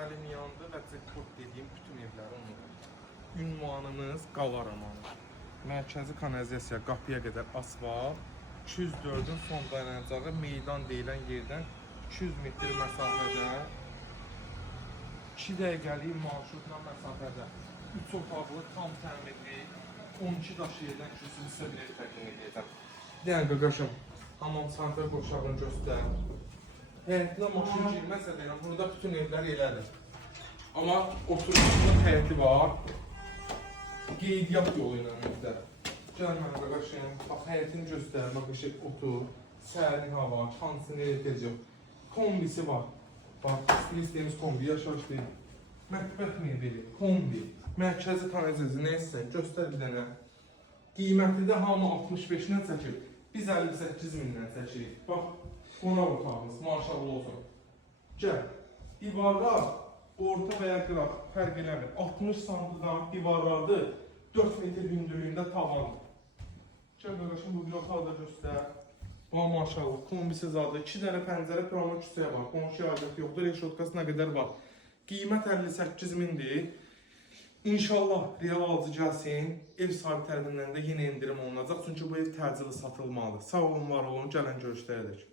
əlim yandı və jackpot dediyim bütün evləri unutun. Ünvanımız Qavaramanı. Mərkəzi kanalizasiya qapıya qədər asfalt, 204-ün son dayanacağı meydan deyilən yerdən 200 metr məsafədə, 2 dəqiqəlik marşrutla məsafədə, 3 otaqlı tam təmirli, 12 daş yerdən kürsü sizə bir ev təqdim edəcəm. Deyən qaqaşım, hamam santrə qoşağını göstər. Həyətinə maşın girməsə deyəm, burada bütün evlər elədir. Amma oturuşunda həyəti var, qeydiyyat yolu ilə evdə. Gəl mənə qaqaşım, bax həyətini göstər, qaqaşım otur, sərin hava, şansını elətəcək. Kombisi var. Bax, istəyimiz kombi, yaşayış deyil. Mətbəx mebeli, kombi, mərkəzi kanalizasiya, nə istəyir, göstər bir dənə. Qiyməti də hamı 65-dən çəkir, biz 58.000-dən çəkirik. Bax, qonaq otağımız, maşallah olsun. Gəl, divarlar, orta və ya qıraq, fərq eləmir. 60 santıdan divarlardır, 4 metr hündürlüyündə tavandır. Gəl, qardaşım, bu bir otağı da göstər. Bax, maşallah, kombisi zadı, 2 dənə pəncərə provana küçəyə var, qonşu yargət yoxdur, reşotkası nə qədər var. Qiymət 58.000-dir. İnşallah real alıcı gəlsin, ev sahibi tərəfindən də yenə endirim olunacaq. Çünki bu ev təcili satılmalıdır. Sağ olun, var olun, gələn görüşlərə dək.